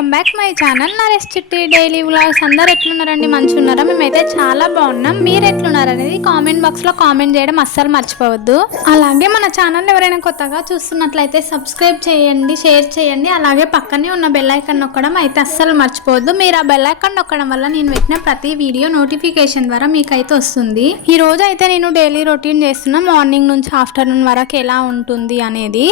Welcome back my channel Naresh Chitti daily vlogs. అందరు ఎట్లున్నారండి? మంచి ఉన్నారా మేమైతే చాలా బాగున్నాం. మీరు ఎట్లున్నారు అనేది కామెంట్ బాక్స్లో కామెంట్ చేయడం అస్సలు మర్చిపోవద్దు. అలాగే మన ఛానల్ ఎవరైనా కొత్తగా చూస్తున్నట్లయితే సబ్స్క్రైబ్ చేయండి షేర్ చేయండి. అలాగే పక్కనే ఉన్న బెల్ నొక్కడం అయితే అస్సలు మర్చిపోవద్దు. మీరు ఆ బెల్లైకన్ నొక్కడం వల్ల నేను పెట్టిన ప్రతి వీడియో నోటిఫికేషన్ ద్వారా మీకైతే వస్తుంది. ఈ రోజు అయితే నేను డైలీ రొటీన్ చేస్తున్నా మార్నింగ్ నుంచి ఆఫ్టర్నూన్ వరకు ఎలా ఉంటుంది అనేది.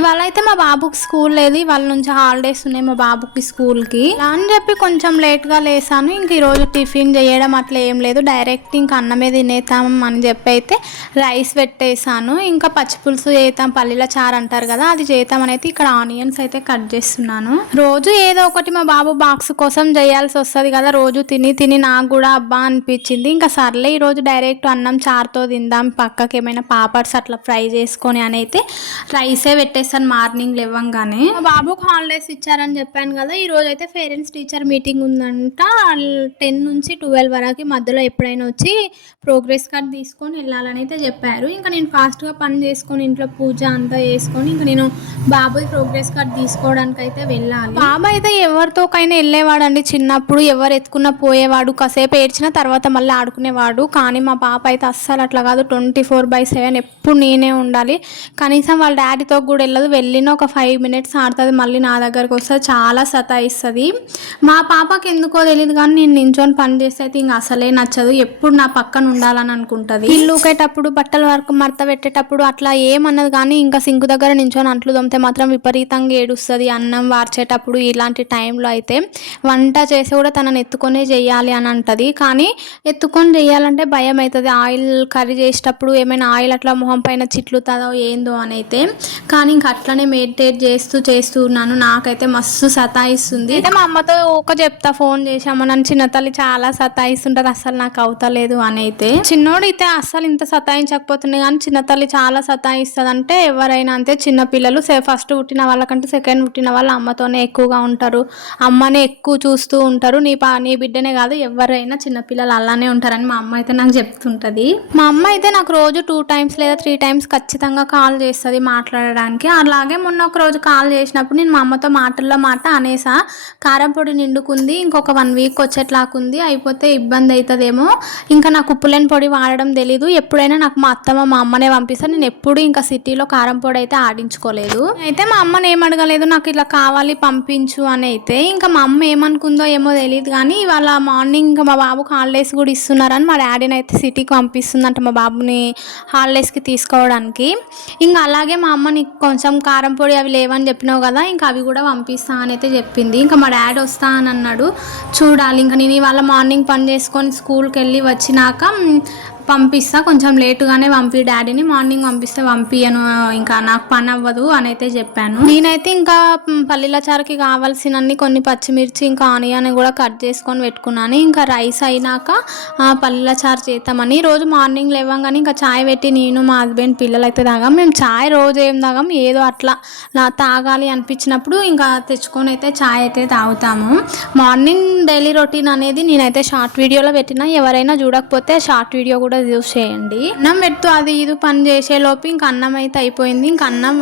ఇవాళ అయితే మా బాబుకి స్కూల్ లేదు. ఇవాళ నుంచి హాలిడేస్ ఉన్నాయి. మా బాబుకి స్కూల్కి. అని చెప్పి కొంచెం లేట్గా లేసాను. ఇంక ఈరోజు టిఫిన్ చేయడం అట్లా ఏం లేదు. డైరెక్ట్ ఇంకా అన్నమే తినేతాం అని చెప్పి అయితే రైస్ పెట్టేసాను. ఇంకా పచ్చి పులుసు పల్లీల చారు అంటారు కదా అది చేద్దామని అయితే ఇక్కడ ఆనియన్స్ అయితే కట్ చేస్తున్నాను. రోజు ఏదో ఒకటి మా బాబు బాక్స్ కోసం చేయాల్సి వస్తుంది కదా రోజు తిని తిని నాకు కూడా అబ్బా అనిపించింది. ఇంకా సర్లే ఈరోజు డైరెక్ట్ అన్నం చారుతో తిందాం పక్కకి ఏమైనా పాపడ్స్ అట్లా ఫ్రై చేసుకొని అని అయితే రైసే పెట్టేస్తాను మార్నింగ్ లేవంగానే. బాబుకు బాబుకి హాలిడేస్ ఇచ్చారని చెప్పాను కదా ఈ రోజు అయితే పేరెంట్స్ టీచర్ మీటింగ్ ఉందంట. టెన్ నుంచి ట్వెల్వ్ వరకు మధ్యలో ఎప్పుడైనా వచ్చి ప్రోగ్రెస్ కార్డ్ తీసుకొని వెళ్ళాలని అయితే చెప్పారు. ఇంకా నేను ఫాస్ట్గా పని చేసుకొని ఇంట్లో పూజ అంతా చేసుకొని ఇంకా నేను బాబుది ప్రోగ్రెస్ కార్డ్ తీసుకోవడానికి అయితే వెళ్ళాలి. బాబా అయితే ఎవరితోకైనా వెళ్ళేవాడండి చిన్నప్పుడు. ఎవరు ఎత్తుకున్నా పోయేవాడు. కాసేపు ఏడ్చిన తర్వాత మళ్ళీ ఆడుకునేవాడు. కానీ మా పాప అయితే అస్సలు అట్లా కాదు. ట్వంటీ ఫోర్ బై సెవెన్ ఎప్పుడు నేనే ఉండాలి. కనీసం వాళ్ళ డాడీతో కూడా వెళ్ళదు. వెళ్ళిన ఒక ఫైవ్ మినిట్స్ ఆడుతుంది. మళ్ళీ నా దగ్గరకు వస్తే చాలా సతాయిస్తుంది మా పాపకి ఎందుకో తెలియదు కానీ నేను నించొని పని చేస్తే అయితే ఇంకా అసలే నచ్చదు. ఎప్పుడు నా పక్కన ఉండాలని అనుకుంటుంది. ఇల్లు ఊకేటప్పుడు బట్టల వరకు మడత పెట్టేటప్పుడు అట్లా ఏమన్నది కానీ ఇంకా సింకు దగ్గర నించొని అంట్లు దొమ్మితే మాత్రం విపరీతంగా ఏడుస్తుంది. అన్నం వార్చేటప్పుడు ఇలాంటి టైంలో అయితే వంట చేసి కూడా తనని ఎత్తుకొనే చేయాలి అని అంటది. కానీ ఎత్తుకొని చేయాలంటే భయం అవుతుంది ఆయిల్ కర్రీ చేసేటప్పుడు ఏమైనా ఆయిల్ అట్లా మొహం పైన చిట్లుతుందో ఏందో అని అయితే. కానీ ఇంక అట్లనే మెడిటేట్ చేస్తూ చేస్తూ ఉన్నాను. నాకైతే మస్తు సతాయిస్తుంది. అయితే మా అమ్మతో ఒక చెప్తా ఫోన్ చేసాము నన్ను చిన్న తల్లి చాలా సతాయిస్తుంటది. అసలు నాకు అవుతలేదు అని అయితే. చిన్నోడు అయితే అసలు ఇంత సతాయించకపోతున్నాయి కానీ చిన్న తల్లి చాలా సతాయిస్తుంది అంటే ఎవరైనా అంతే. చిన్న పిల్లలు ఫస్ట్ పుట్టిన వాళ్ళకంటే సెకండ్ పుట్టిన వాళ్ళు అమ్మతోనే ఎక్కువగా ఉంటారు. అమ్మనే ఎక్కువ చూస్తూ ఉంటారు. నీ పా నీ బిడ్డనే కాదు ఎవరైనా చిన్నపిల్లలు అలానే ఉంటారని మా అమ్మ అయితే నాకు చెప్తుంటది. మా అమ్మ అయితే నాకు రోజు టూ టైమ్స్ లేదా త్రీ టైమ్స్ ఖచ్చితంగా కాల్ చేస్తుంది మాట్లాడడానికి. అలాగే మొన్న ఒక రోజు కాల్ చేసినప్పుడు నేను మా అమ్మతో మాటల్లో మాట అనేసి కారం పొడి నిండుకుంది ఇంకొక వన్ వీక్ వచ్చేట్లాకుంది అయిపోతే ఇబ్బంది అవుతుందేమో ఇంకా నాకు ఉప్పులేని పొడి వాడడం తెలీదు. ఎప్పుడైనా నాకు మా అత్తమ్మ మా అమ్మనే పంపిస్తాను నేను ఎప్పుడు ఇంకా సిటీలో కారం పొడి అయితే ఆడించుకోలేదు. అయితే మా అమ్మని ఏం అడగలేదు నాకు ఇట్లా కావాలి పంపించు అని అయితే. ఇంకా మా అమ్మ ఏమనుకుందో ఏమో తెలియదు కానీ ఇవాళ మార్నింగ్ ఇంకా మా బాబుకి హాలిడేస్ కూడా ఇస్తున్నారని మా డాడీని అయితే సిటీకి పంపిస్తుందంట మా బాబుని హాలిడేస్కి తీసుకోవడానికి. ఇంకా అలాగే మా అమ్మ నీకు కొంచెం కారం పొడి అవి లేవని చెప్పినావు కదా ఇంకా అవి కూడా పంపిస్తా అని అయితే చెప్పింది. ఇంకా మా డాడీ వస్తా అని అన్నాడు. చూడాలి ఇంకా నేను ఇవాళ మార్నింగ్ పని చేసుకొని స్కూల్కి వెళ్ళి వచ్చినాక పంపిస్తా. కొంచెం లేటుగానే పంపి డాడీని మార్నింగ్ పంపిస్తే. పంపియను ఇంకా నాకు పని అవ్వదు అని అయితే చెప్పాను. నేనైతే ఇంకా పల్లీల చారుకి కావాల్సినన్ని కొన్ని పచ్చిమిర్చి ఇంకా ఆనియన్ కూడా కట్ చేసుకొని పెట్టుకున్నాను. ఇంకా రైస్ అయినాక పల్లీల చారు చేద్దామని. రోజు మార్నింగ్ లేవంగానే ఇంకా చాయ్ పెట్టి నేను మా హస్బెండ్ పిల్లలు అయితే తాగాం. మేము చాయ్ రోజు ఏం తాగాం ఏదో అట్లా నా తాగాలి అనిపించినప్పుడు ఇంకా తెచ్చుకొని అయితే చాయ్ అయితే తాగుతాము. మార్నింగ్ డైలీ రొటీన్ అనేది నేనైతే షార్ట్ వీడియోలో పెట్టినా. ఎవరైనా చూడకపోతే షార్ట్ వీడియో కూడా యూస్ చేయండి. అన్నం పెడుతూ అది ఇది పని చేసే లోపు ఇంకా అన్నం అయితే అయిపోయింది. ఇంకా అన్నం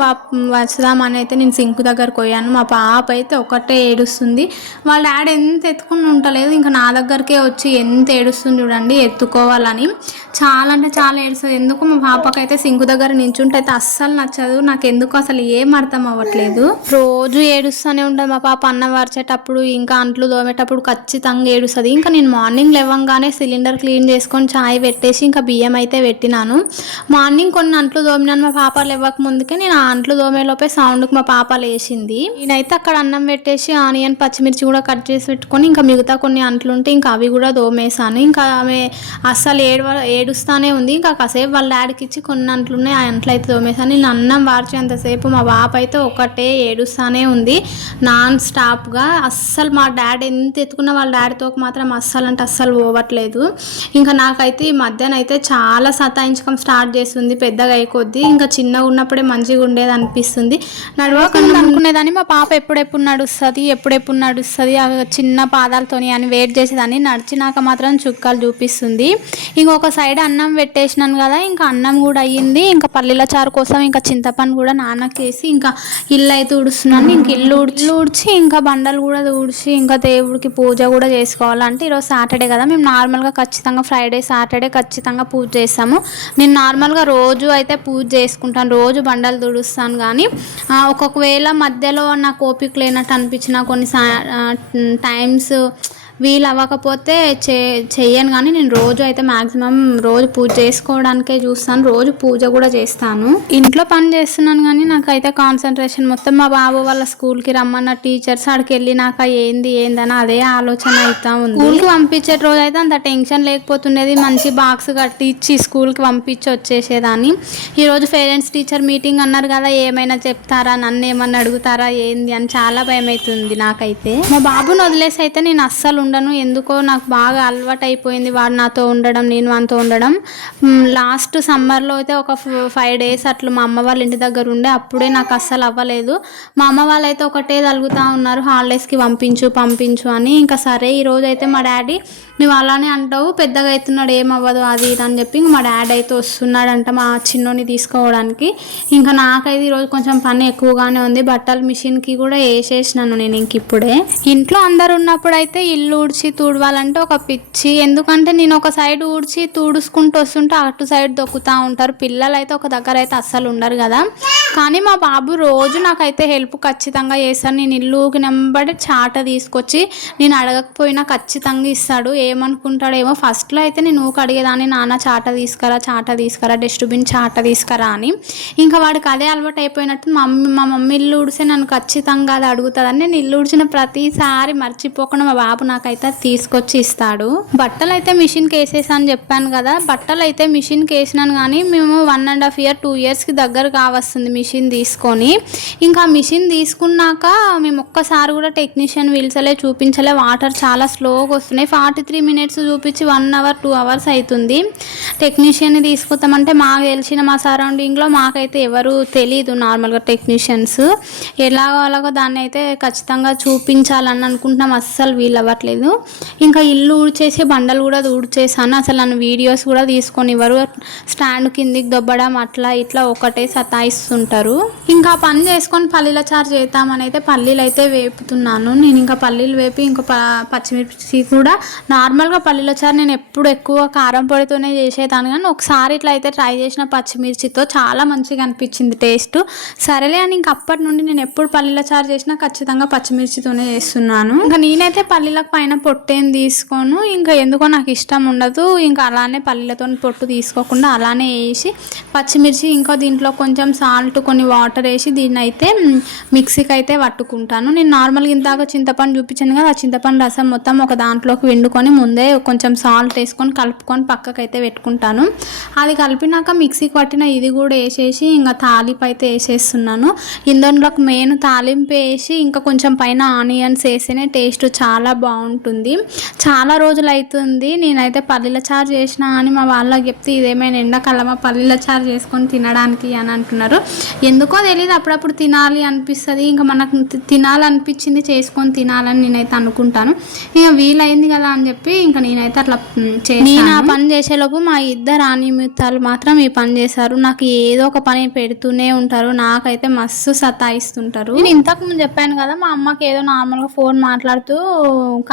వచ్చదామని అయితే నేను సింక్ దగ్గర పోయాను. మా పాప అయితే ఒకటే ఏడుస్తుంది. వాళ్ళ డాడీ ఎంత ఎత్తుకుని ఉండలేదు. ఇంకా నా దగ్గరకే వచ్చి ఎంత ఏడుస్తుంది చూడండి ఎత్తుకోవాలని. చాలా అంటే చాలా ఏడుస్తుంది. ఎందుకు? మా పాపకైతే సింకు దగ్గర నించుంటే అయితే అస్సలు నచ్చదు. నాకు ఎందుకు అసలు ఏం అర్థం అవ్వట్లేదు. రోజు ఏడుస్తూనే ఉంటుంది మా పాప అన్నం వార్చేటప్పుడు ఇంకా అంట్లు తోమేటప్పుడు ఖచ్చితంగా ఏడుస్తుంది. ఇంకా నేను మార్నింగ్ లేవంగానే సిలిండర్ క్లీన్ చేసుకొని చాయ్ పెట్టేసి ఇంకా బియ్యం అయితే పెట్టినాను. మార్నింగ్ కొన్ని అంట్లు తోమినాను మా పాప లేవక ముందుకే నేను ఆ అంట్లు తోమేలోపే సౌండ్కి మా పాప లేచింది నేనైతే అక్కడ అన్నం పెట్టేసి ఆనియన్ పచ్చిమిర్చి కూడా కట్ చేసి పెట్టుకొని ఇంకా మిగతా కొన్ని అంట్లు ఉంటే ఇంకా అవి కూడా దోమేశాను ఇంకా ఆమె అస్సలు ఏడు ఏడుస్తానే ఉంది. ఇంకా కాసేపు వాళ్ళ డాడీకి ఇచ్చి కొన్ని అంట్లు ఉన్నాయి ఆ అంట్లు అయితే తోమేసాను నేను అన్నం వార్చేంతసేపు మా బాప అయితే ఒకటే ఏడుస్తానే ఉంది. నాన్ స్టాప్గా అస్సలు మా డాడీ ఎంత ఎత్తుకున్నా వాళ్ళ డాడీతో మాత్రం అస్సలు అంటే అస్సలు పోవట్లేదు. ఇంకా నాకైతే ఈ మధ్య అయితే చాలా సతాయించకం స్టార్ట్ చేస్తుంది పెద్దగా అయిపోద్ది ఇంకా చిన్నగా ఉన్నప్పుడే మంచిగా ఉండేది అనిపిస్తుంది. నడవకుండా అనుకునేదాన్ని మా పాప ఎప్పుడెప్పుడు నడుస్తుంది ఎప్పుడెప్పుడు నడుస్తుంది ఆ చిన్న పాదాలతోని అని వెయిట్ చేసేదాన్ని. నడిచినాక మాత్రం చుక్కలు చూపిస్తుంది. ఇంకొక సైడ్ అన్నం పెట్టేసినాను కదా ఇంకా అన్నం కూడా అయ్యింది. ఇంకా పల్లీల చారు కోసం ఇంకా చింతపండు కూడా నానకేసి ఇంకా ఇల్లు అయితే ఉడుస్తున్నాను ఇంక ఇల్లు ఉడిచి ఊడ్చి ఇంకా బండలు కూడా ఊడ్చి ఇంకా దేవుడికి పూజ కూడా చేసుకోవాలంటే ఈరోజు సాటర్డే కదా. మేము నార్మల్గా ఖచ్చితంగా ఫ్రైడే సాటర్డే ఖచ్చితంగా పూజ చేస్తాము. నేను నార్మల్గా రోజు అయితే పూజ చేసుకుంటాను. రోజు బండలు తుడుస్తాను కానీ ఒక్కొక్కవేళ మధ్యలో నాకు ఓపిక లేనట్టు అనిపించిన కొన్ని సా టైమ్స్ వీలు అవ్వకపోతే చే చెయ్యను కానీ నేను రోజు అయితే మాక్సిమం రోజు పూజ చేసుకోవడానికే చూస్తాను. రోజు పూజ కూడా చేస్తాను. ఇంట్లో పని చేస్తున్నాను కానీ నాకైతే కాన్సన్ట్రేషన్ మొత్తం మా బాబు వాళ్ళ స్కూల్కి రమ్మన్న టీచర్స్ అక్కడికి వెళ్ళినాక ఏంది ఏందని అదే ఆలోచన అవుతా ఉంది. స్కూల్కి పంపించే రోజు అయితే అంత టెన్షన్ లేకపోతుండేది. మంచి బాక్స్ కట్టి ఇచ్చి స్కూల్కి పంపించి వచ్చేసేదాన్ని. ఈరోజు పేరెంట్స్ టీచర్ మీటింగ్ అన్నారు కదా ఏమైనా చెప్తారా? నన్ను ఏమన్నా అడుగుతారా? ఏంది? అని చాలా భయం అవుతుంది నాకైతే. మా బాబుని వదిలేసి అయితే నేను అస్సలు ఉండను ఎందుకో నాకు బాగా అలవాటు అయిపోయింది వాడు నాతో ఉండడం నేను వానితో ఉండడం. లాస్ట్ సమ్మర్లో అయితే ఒక ఫైవ్ డేస్ అట్లా మా అమ్మ వాళ్ళ ఇంటి దగ్గర ఉండే అప్పుడే నాకు అస్సలు అవ్వలేదు. మా అమ్మ వాళ్ళైతే ఒకటే తలుగుతూ ఉన్నారు హాలిడేస్కి పంపించు పంపించు అని. ఇంకా సరే ఈరోజు అయితే మా డాడీ నువ్వు అలానే అంటావు పెద్దగా అవుతున్నాడు ఏమవ్వదు అది ఇది అని చెప్పి మా డాడీ అయితే వస్తున్నాడంట మా చిన్నోని తీసుకోవడానికి. ఇంకా నాకైతే ఈరోజు కొంచెం పని ఎక్కువగానే ఉంది బట్టల మిషన్కి కూడా వేసేసినాను నేను ఇంక ఇప్పుడే. ఇంట్లో అందరు ఉన్నప్పుడు అయితే ఇల్లు ఊడ్చి తుడవాలంటే ఒక పిచ్చి. ఎందుకంటే నేను ఒక సైడ్ ఊడ్చి తుడుచుకుంటూ వస్తుంటే అటు సైడ్ దొక్కుతూ ఉంటారు. పిల్లలు అయితే ఒక దగ్గర అయితే అస్సలు ఉండరు కదా. కానీ మా బాబు రోజు నాకైతే హెల్ప్ ఖచ్చితంగా చేస్తాను నేను ఇల్లుకి నెంబడి చాట తీసుకొచ్చి నేను అడగకపోయినా ఖచ్చితంగా ఇస్తాడు. ఏమనుకుంటాడేమో ఫస్ట్లో అయితే నేను ఊకి అడిగేదాన్ని నాన్న చాట తీసుకురా చాట తీసుకురా డస్ట్బిన్ చాట తీసుకురా అని. ఇంకా వాడికి అదే అలవాటు అయిపోయినట్టు మా మమ్మీ మా మమ్మీ ఇల్లు ఊడిస్తే నన్ను ఖచ్చితంగా అది అడుగుతుందని. నేను ఇల్లు ఊడ్చిన ప్రతిసారి మర్చిపోకుండా మా బాబు నాకు నాకైతే తీసుకొచ్చి ఇస్తాడు. బట్టలు అయితే మిషన్కి వేసేసా అని చెప్పాను కదా బట్టలు అయితే మిషన్కి వేసినాను కానీ మేము one and half year two ఇయర్స్కి దగ్గర కావస్తుంది మిషన్ తీసుకొని. ఇంకా మిషన్ తీసుకున్నాక మేము ఒక్కసారి కూడా టెక్నీషియన్ పిలిచలే చూపించలే వాటర్ చాలా స్లోగా వస్తున్నాయి. ఫార్టీ త్రీ మినిట్స్ చూపించి వన్ అవర్ టూ అవర్స్ అవుతుంది. టెక్నీషియన్ని తీసుకుంటామంటే మాకు తెలిసిన మా సరౌండింగ్లో మాకైతే ఎవరు తెలీదు నార్మల్గా టెక్నీషియన్స్. ఎలాగో అలాగో దాన్ని అయితే ఖచ్చితంగా చూపించాలని అనుకుంటున్నాం అస్సలు వీలు అవ్వట్లేదు ఇంకా ఇల్లు ఊడ్చేసి బండలు కూడా ఊడ్చేసాను. అసలు నన్ను వీడియోస్ కూడా తీసుకొని ఇవ్వరు స్టాండ్ కిందికి దొబ్బడం అట్లా ఇట్లా ఒకటే సతాయిస్తుంటారు. ఇంకా పని చేసుకొని పల్లీల చారు చేద్దామని అయితే పల్లీలు అయితే వేపుతున్నాను. నేను ఇంకా పల్లీలు వేపి ఇంకా పచ్చిమిర్చి కూడా నార్మల్గా పల్లీల చారు నేను ఎప్పుడు ఎక్కువ కారం పొడితోనే చేసేదాను కానీ ఒకసారి ఇట్లా అయితే ట్రై చేసిన పచ్చిమిర్చితో చాలా మంచిగా అనిపించింది టేస్ట్. సరేలే అని ఇంక అప్పటి నుండి నేను ఎప్పుడు పల్లీల చారు చేసినా ఖచ్చితంగా పచ్చిమిర్చితోనే చేస్తున్నాను. ఇంకా నేనైతే పల్లీలకు పైన పొట్టేం తీసుకోను. ఇంకా ఎందుకో నాకు ఇష్టం ఉండదు. ఇంకా అలానే పల్లీలతో పొట్టు తీసుకోకుండా అలానే వేసి పచ్చిమిర్చి ఇంకా దీంట్లో కొంచెం సాల్ట్ కొన్ని వాటర్ వేసి దీన్ని అయితే మిక్సీకి అయితే పట్టుకుంటాను. నేను నార్మల్గా ఇందాక చింతపండు చూపించాను కదా ఆ చింతపండు రసం మొత్తం ఒక దాంట్లోకి వండుకొని ముందే కొంచెం సాల్ట్ వేసుకొని కలుపుకొని పక్కకు అయితే పెట్టుకుంటాను. అది కలిపినాక మిక్సీకి పట్టిన ఇది కూడా వేసేసి ఇంకా తాలింపు అయితే వేసేస్తున్నాను. ఇందులోకి మెయిన్ తాలింపు వేసి ఇంకా కొంచెం పైన ఆనియన్స్ వేస్తేనే టేస్ట్ చాలా బాగుంటుంది. చాలా రోజులు అవుతుంది నేనైతే పల్లీల చారు చేసిన అని మా వాళ్ళకి చెప్తే ఇదేమైనా ఎండాకాలమా పల్లీల చారు చేసుకొని తినడానికి అని అంటున్నారు. ఎందుకో తెలియదు అప్పుడప్పుడు తినాలి అనిపిస్తుంది. ఇంకా మనకు తినాలనిపించింది చేసుకొని తినాలని నేనైతే అనుకుంటాను. ఇక వీలైంది కదా అని చెప్పి ఇంకా నేనైతే అట్లా నేను ఆ పని చేసేలోపు మా ఇద్దరు ఆనిమిత్తాలు మాత్రం ఈ పని చేశారు. నాకు ఏదో ఒక పని పెడుతూనే ఉంటారు. నాకైతే మస్తు సతాయిస్తుంటారు. నేను ఇంతకు ముందు చెప్పాను కదా మా అమ్మకి ఏదో నార్మల్గా ఫోన్ మాట్లాడుతూ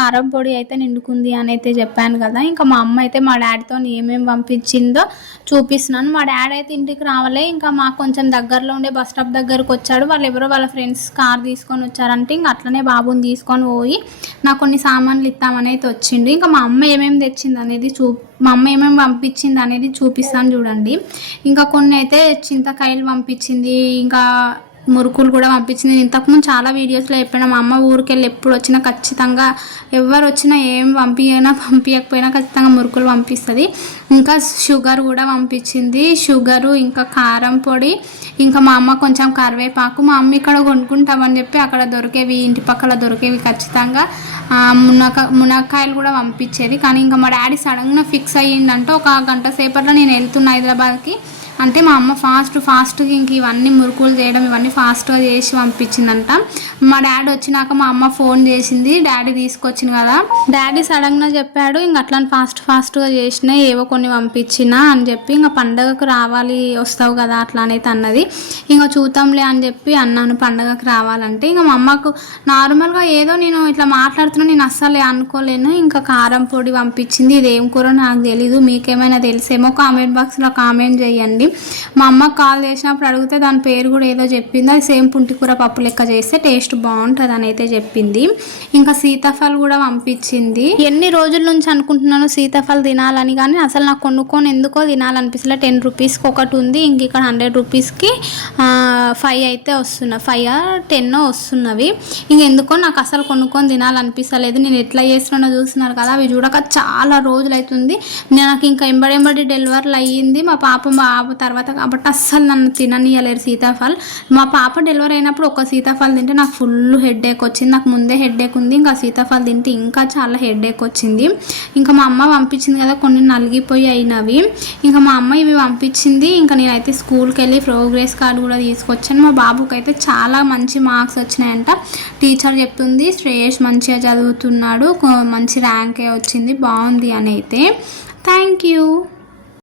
కారం పొడి అయితే నిండుకుంది అని అయితే చెప్పాను కదా. ఇంకా మా అమ్మ అయితే మా డాడీతో ఏమేమి పంపించిందో చూపిస్తున్నాను. మా డాడీ అయితే ఇంటికి రావాలే. ఇంకా మాకు కొంచెం దగ్గరలో ఉండే బస్ స్టాప్ దగ్గరకు వచ్చాడు. వాళ్ళు ఎవరో వాళ్ళ ఫ్రెండ్స్ కార్ తీసుకొని వచ్చారంటే ఇంకా అట్లనే బాబుని తీసుకొని పోయి నాకు కొన్ని సామాన్లు ఇస్తామని అయితే వచ్చిండు. ఇంకా మా అమ్మ ఏమేమి తెచ్చింది అనేది చూ మా అమ్మ ఏమేమి పంపించింది అనేది చూపిస్తాను చూడండి. ఇంకా కొన్ని అయితే చింతకాయలు పంపించింది. ఇంకా మురుకులు కూడా పంపించింది. నేను ఇంతకుముందు చాలా వీడియోస్లో చెప్పాను మా అమ్మ ఊరికి వెళ్ళి ఎప్పుడు వచ్చినా ఖచ్చితంగా ఎవరు వచ్చినా ఏం పంపించినా పంపించకపోయినా ఖచ్చితంగా మురుకులు పంపిస్తుంది. ఇంకా షుగర్ కూడా పంపించింది. షుగరు ఇంకా కారం పొడి ఇంకా మా అమ్మ కొంచెం కరివేపాకు. మా అమ్మ ఇక్కడ కొనుక్కుంటామని చెప్పి అక్కడ దొరికేవి ఇంటి పక్కల దొరికేవి ఖచ్చితంగా. మునక మునక్కాయలు కూడా పంపించేది. కానీ ఇంకా మా డాడీ సడన్గా ఫిక్స్ అయ్యిందంటే ఒక గంట సేపట్లో నేను వెళ్తున్నా హైదరాబాద్కి. అంటే మా అమ్మ ఫాస్ట్ ఫాస్ట్గా ఇంక ఇవన్నీ మురుకులు చేయడం ఇవన్నీ ఫాస్ట్గా చేసి పంపించిందంట. మా డాడీ వచ్చినాక మా అమ్మ ఫోన్ చేసింది డాడీ తీసుకొచ్చింది కదా. డాడీ సడన్గా చెప్పాడు ఇంక అట్లా ఫాస్ట్ ఫాస్ట్గా చేసిన ఏవో కొన్ని పంపించిన అని చెప్పి ఇంకా పండగకు రావాలి వస్తావు కదా అట్లా అనేది అన్నది. ఇంకా చూద్దాంలే అని చెప్పి అన్నాను పండగకు రావాలంటే. ఇంకా మా అమ్మకు నార్మల్గా ఏదో నేను ఇట్లా మాట్లాడుతున్నా నేను అస్సలే అనుకోలేను. ఇంకా కారం పొడి పంపించింది ఇది ఏం కూర? నాకు తెలీదు మీకేమైనా తెలిసేమో కామెంట్ బాక్స్లో కామెంట్ చేయండి. మా అమ్మ కాల్ చేసినప్పుడు అడిగితే దాని పేరు కూడా ఏదో చెప్పింది. అది సేమ్ పుంటికూర పప్పు లెక్క చేస్తే టేస్ట్ బాగుంటుంది అని అయితే చెప్పింది. ఇంకా సీతాఫల్ కూడా పంపించింది. ఎన్ని రోజుల నుంచి అనుకుంటున్నాను సీతాఫల్ తినాలని కానీ అసలు నాకు కొనుక్కొని ఎందుకో తినాలనిపిస్తలే. టెన్ రూపీస్కి ఒకటి ఉంది. ఇంక ఇక్కడ హండ్రెడ్ రూపీస్కి ఫైవ్ అయితే వస్తున్నాయి ఫైవ్ టెన్ వస్తున్నవి. ఇంక ఎందుకో నాకు అసలు కొనుక్కొని తినాలనిపిస్తలేదు. నేను ఎట్లా చేస్తున్నానో చూస్తున్నారు కదా అవి చూడక చాలా రోజులు అవుతుంది నాకు ఇంకా ఎంబడెంబడి డెలివరీలు అయ్యింది. మా పాప మా తర్వాత కాబట్టి అస్సలు నన్ను తిననీయలేరు సీతాఫల్. మా పాప డెలివరీ అయినప్పుడు ఒక సీతాఫల్ తింటే నాకు ఫుల్ హెడ్ ఏక్ వచ్చింది. నాకు ముందే హెడ్ ఏక్ ఉంది. ఇంకా సీతాఫల్ తింటే ఇంకా చాలా హెడ్ ఏక్ వచ్చింది. ఇంకా మా అమ్మ పంపించింది కదా కొన్ని నలిగిపోయి అయినవి. ఇంకా మా అమ్మ ఇవి పంపించింది. ఇంకా నేనైతే స్కూల్కి వెళ్ళి ప్రోగ్రెస్ కార్డు కూడా తీసుకొచ్చాను. మా బాబుకి అయితే చాలా మంచి మార్క్స్ వచ్చినాయంట. టీచర్ చెప్తుంది శ్రేయస్ మంచిగా చదువుతున్నాడు మంచి ర్యాంకే వచ్చింది బాగుంది అని అయితే. Thank you.